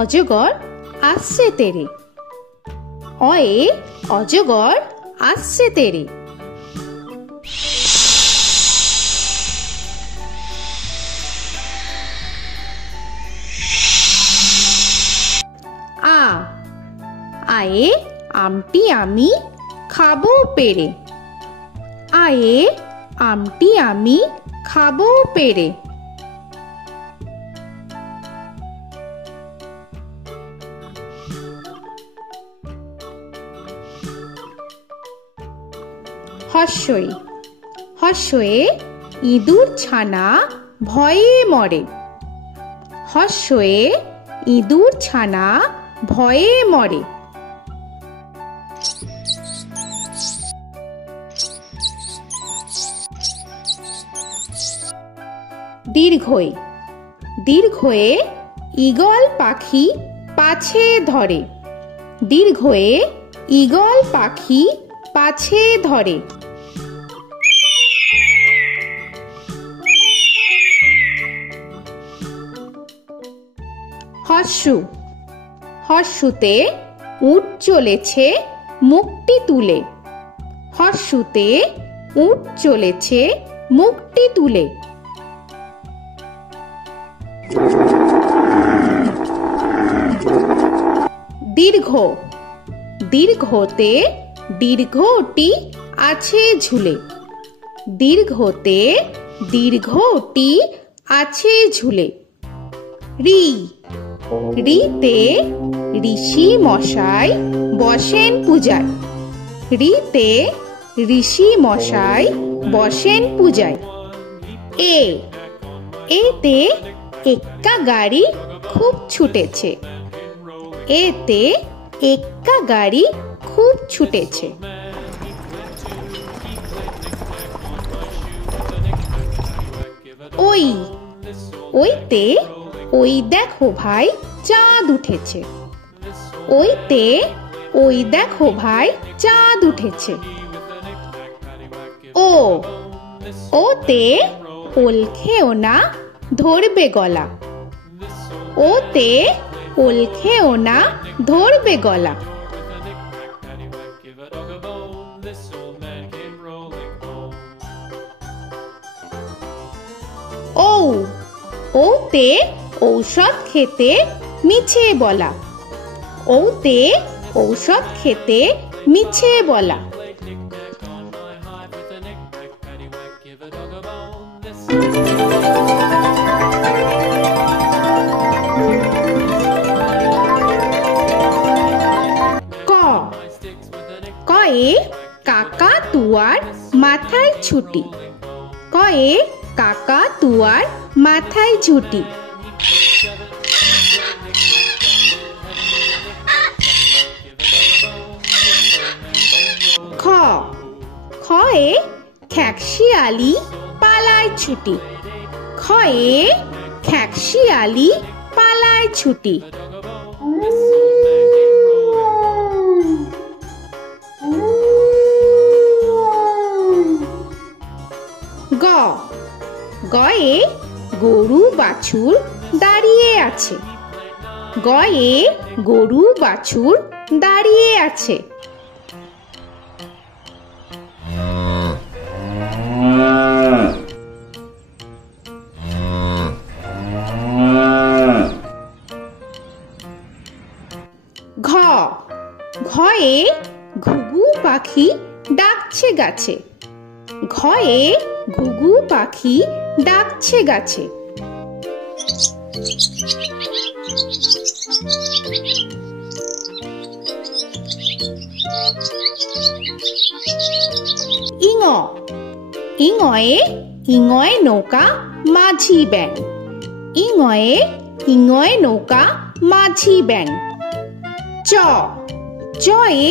অজগর আসছে তেরে। অয়ে অজগর আসছে তেরে। আ আয়ে আমটি আমি খাবো পেরে। আয়ে আমটি আমি খাবো পেরে। হর্ষই হর্ষয়ে ইঁদুর ছানা ভয়ে মরে। হর্ষয়ে ইঁদুর ছানা ভয়ে মরে। দীর্ঘই দীর্ঘয়ে ঈগল পাখি পাছে ধরে। দীর্ঘয়ে ঈগল পাখি পাছে ধরে। হর্ষু হর্ষুতে উট চলেছে মুখটি তুলে। হর্ষুতে উট চলেছে মুখটি তুলে। দীর্ঘ দীর্ঘতে দীর্ঘটি আছে ঝুলে। দীর্ঘতে দীর্ঘটি আছে ঝুলে। রি রিতে ঋষি মশাই বসেন পূজায়। রিতে ঋষি মশাই বসেন পূজায়। এ এতে এক্কা গাড়ি খুব ছুটেছে। এতে এক্কা গাড়ি খুব ছুটেছে। ওই ওইতে ওই দেখো ভাই চাঁদ উঠেছে। ওইতে ওই দেখো ভাই চাঁদ উঠেছে। ও ওতে ওল খেও না ধরবে গলা। ওতে ওল খেও না ধরবে গলা। ও ওতে ঔষধ খেতে মিছে বলা। ওতে ঔষধ খেতে মিছে বলা। ক কয়ে কাকা তুয়ার মাথায় ছুটি। কয়ে কাকা তুয়ার মাথায় ঝুটি। খ খয়ে খ্যাকশিয়ালি পালায় ছুটি। খয়ে খ্যাকশিয়ালি পালায় ছুটি। গ গয়ে গরু বাছুর দাঁড়িয়ে আছে। গয়ে গরু বাছুর দাঁড়িয়ে আছে। ঘ ঘয়ে ঘুঘু পাখি ডাকছে গাছে। ঘয়ে ঘুঘু পাখি ডাকছে গাছে। ইঙ ইঙয়ে ইঙয়ে নৌকা মাঝি ব্যাং। ইঙয়ে ইঙয়ে নৌকা মাঝি ব্যাং। চ চয়ে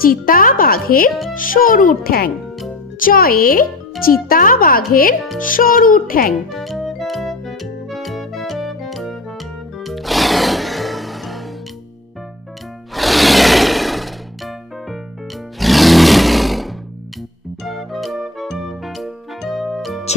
চিতা বাঘের সরু ঠ্যাং। চয়ে চিতা বাঘের সরু ঠ্যাং। ছ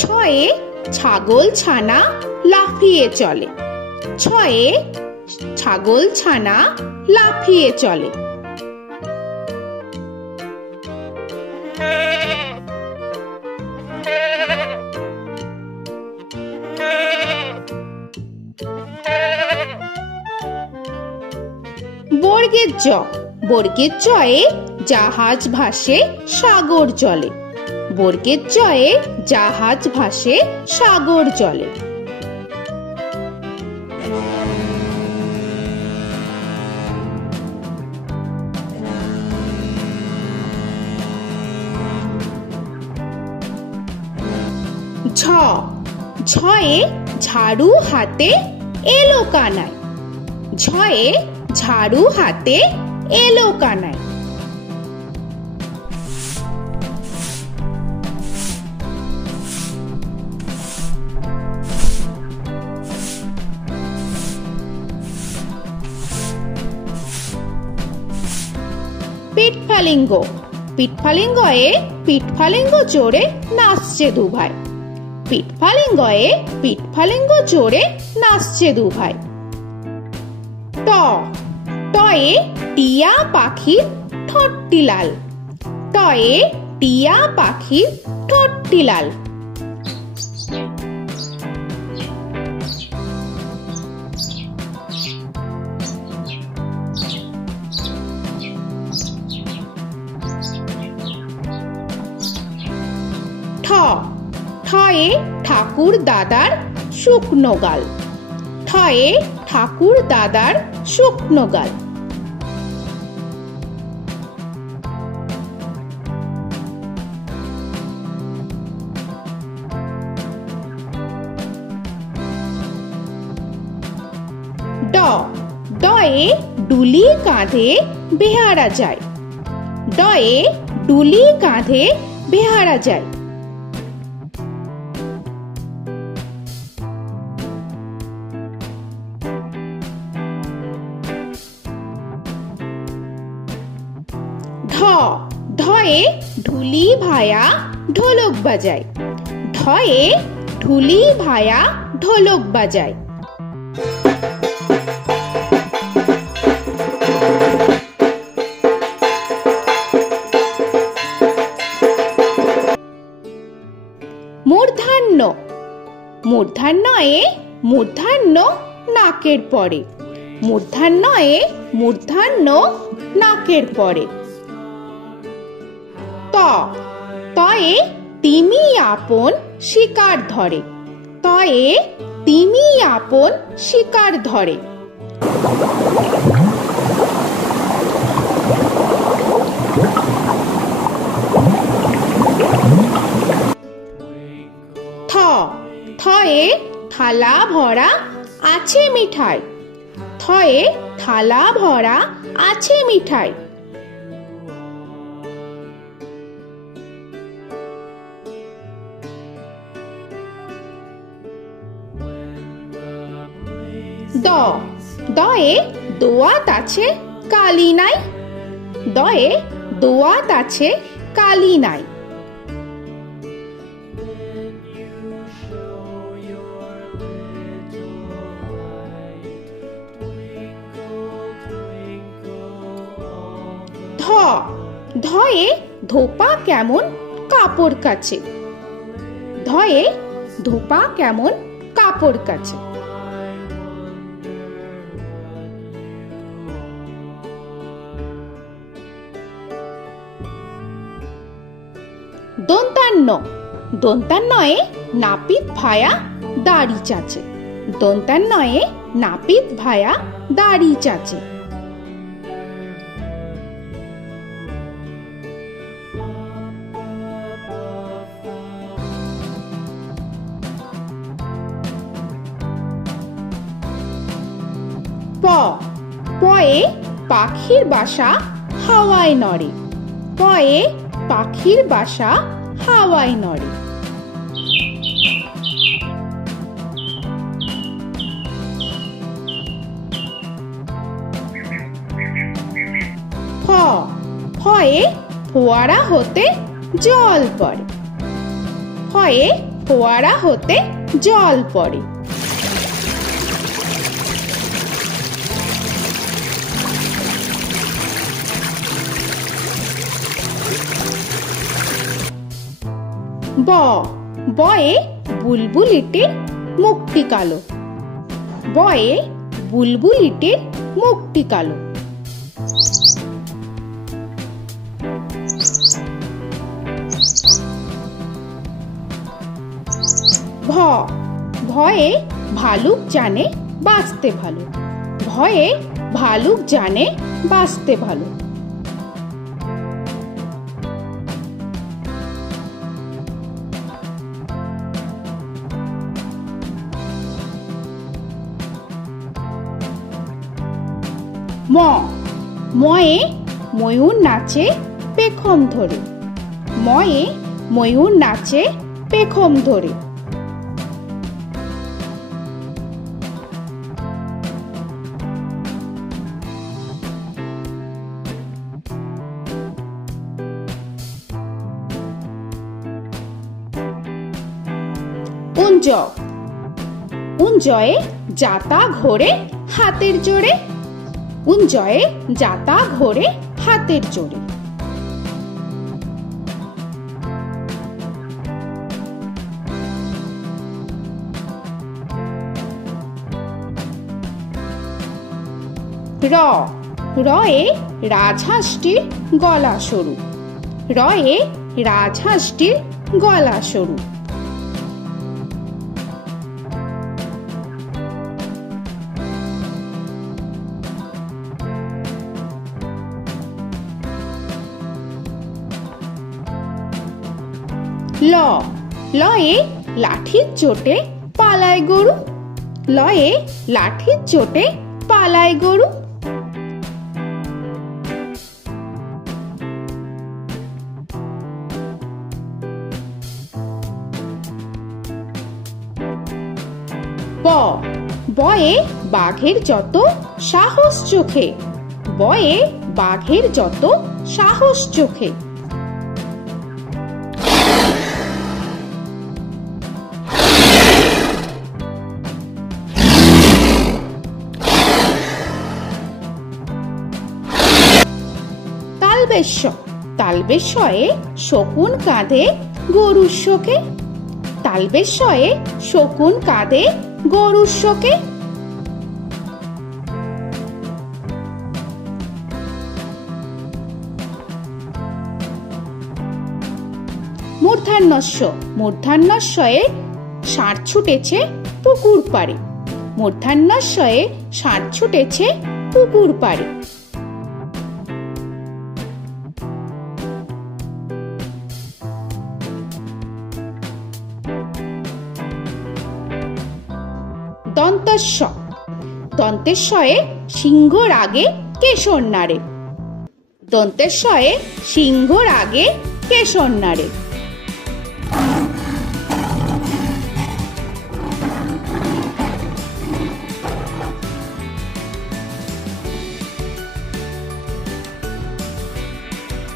ছয়ে ছাগল ছানা লাফিয়ে চলে। ছয়ে ছাগল ছানা লাফিয়ে চলে। বর্গের জ, বর্গের জয়ে জাহাজ ভাসে সাগর জলে। বর্গের জয়ে জাহাজ ভাসে সাগর জলে। ঝ, ঝয়ে ঝাড়ু হাতে এলো কানাই। ঝয়ে ঝাড়ু হাতে এলো কানাই। পিঠফালিঙ্গ, পিঠফালিঙ্গয়ে পিঠফালিঙ্গ চড়ে নাচছে দুভাই। পিঠফালিঙ্গয়ে পিঠফালিঙ্গ চড়ে নাচছে দুভাই। ট, টয়ে টিয়া পাখির ঠোঁটটি লাল। টয়ে টিয়া পাখির ঠোঁটটি লাল। ঠ, ঠয়ে ঠাকুর দাদার শুকনো গাল। ঠয়ে ঠাকুর দাদার শুকনো গাল। ড, ডয়ে ডুলি কাঁধে বেহারা যায়। ডয়ে ডুলি কাঁধে বেহারা যায়। ঢ, ঢয়ে ঢুলি ভায়া ঢোলক বাজায়। ঢয়ে ঢুলি ভায়া ঢোলক বাজায়। মূর্ধন্য, মূর্ধন্যয়ে মূর্ধন্য নাকের পরে। মূর্ধন্যয়ে মূর্ধন্য নাকের পরে। ত, তয়ে তিমি আপন শিকার ধরে। তয়ে তিমি আপন শিকার ধরে। থ, থয়ে থালা ভরা আছে মিঠাই। থয়ে থালা ভরা আছে মিঠাই। দ, দয়ে দোয়াত আছে কালি নাই। দয়ে দোয়াত আছে কালি নাই। ধ, ধয়ে ধোপা কেমন কাপড় কাচে। ধয়ে ধোপা কেমন কাপড় কাচে। দন্তান্ন, দন্তান্নয়ে নাপিত ভায়া দাড়ি চাচে। দন্তান্নয়ে নাপিত ভায়া দাড়ি চাচে। প, পয়ে পাখির বাসা হাওয়ায় নড়ে। পয়ে পাখির বাসা হাওয়ায় নড়ে। ফ, ফয়ে ফোয়ারা হতে জল পড়ে। ফয়ে ফোয়ারা হতে জল পড়ে। ব বয়ে বুলবুলিটির মুখটি কালো। বয়ে বুলবুলিটির মুখটি কালো। ভ ভয়ে ভালুক জানে বাঁচতে ভালো। ভয়ে ভালুক জানে বাঁচতে ভালো। ম ময়ে ময়ূর নাচে পেখম ধরে। ময়ে ময়ূর নাচে পেখম ধরে। উঞ্জ উঞ্জয়ে যাতা ঘোরে হাতের জোরে। উঞ্জয়ে যাতা ঘোরে হাতের জোরে। র রয়ে রাজহাঁসটির গলা সরু। রয়ে রাজহাঁসটির গলা সরু। ল লয়ে লাঠির চোটে পালায় গরু। লয়ে লাঠির চোটে পালায় গরু। ব বয়ে বাঘের যত সাহস চোখে। বয়ে বাঘের যত সাহস চোখে। তালবেশ্য তালবেশ্যয়ে শকুন কাঁধে গরুর শোকে। তালবেশ্যয়ে শকুন কাঁধে গরুর শোকে। মূর্ধন্যস্য মূর্ধন্যস্বয়ে ষাঁড় ছুটেছে পুকুর পাড়ে। মূর্ধন্যস্বয়ে ষাঁড় ছুটেছে পুকুর পাড়ে। দন্তস্ব দন্তেশ্বয়ে সিংহর আগে কেশর নাড়ে। দন্তেশ্বয়ে সিংহর আগে কেশর নাড়ে।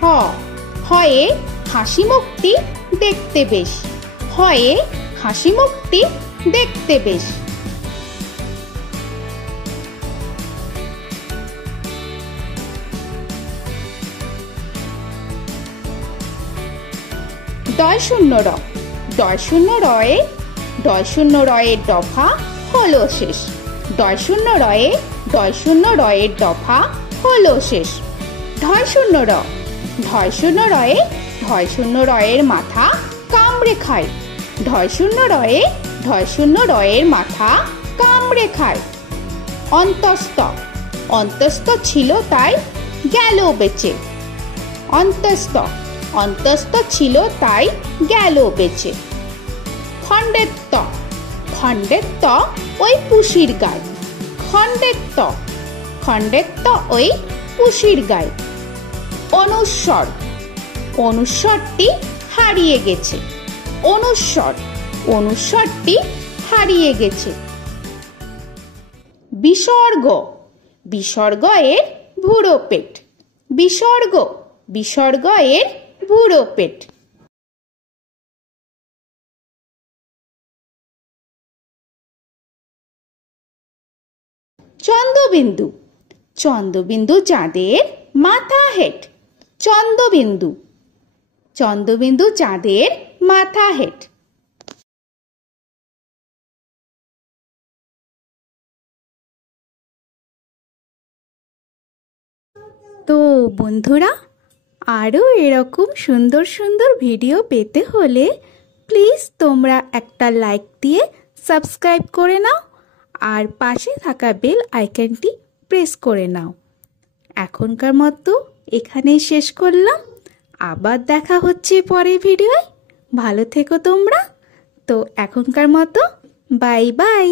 হ হয়ে হাসি মুখটি দেখতে বেশ। হয়ে হাসি মুখটি দেখতে বেশ। ডয় শূন্য র ডয় শূন্য রয়ে ডয় শূন্য রয়ের দফা হলো শেষ। ডয় শূন্য রয়ে ডয় শূন্য রয়ের দফা হলো শেষ। ঢয় শূন্য র ঢয় শূন্য রয়ে ঢয় শূন্য রয়ের মাথা কামড়ে খায়। ঢয় শূন্য রয়ে ঢয় শূন্য রয়ের মাথা কামড়ে খায়। অন্তস্থ অন্তস্থ ছিল তাই গেল বেঁচে। অন্তস্থ অন্তস্থ ছিল তাই গেল বেঁচে। খণ্ডের ত খণ্ডের ত ওই পুষির গায়ে। খণ্ডের ত খণ্ডের ত ওই পুষির গায়ে। অনুস্বর অনুস্বরটি হারিয়ে গেছে। অনুস্বর অনুস্বরটি হারিয়ে গেছে। বিসর্গ বিসর্গ এর ভুরো পেট। বিসর্গ বিসর্গ এর ভুরো পেট। চন্দ্রবিন্দু চন্দ্রবিন্দু চাঁদের মাথা হেট। চন্দ্রবিন্দু চন্দ্রবিন্দু চাঁদের মাথা হেড। তো বন্ধুরা, আরও এরকম সুন্দর সুন্দর ভিডিও পেতে হলে প্লিজ তোমরা একটা লাইক দিয়ে সাবস্ক্রাইব করে নাও আর পাশে থাকা বেল আইকনটি প্রেস করে নাও। এখনকার মতো এখানেই শেষ করলাম, আবার দেখা হচ্ছে পরের ভিডিওয়। ভালো থেকো তোমরা। তো এখনকার মতো বাই বাই।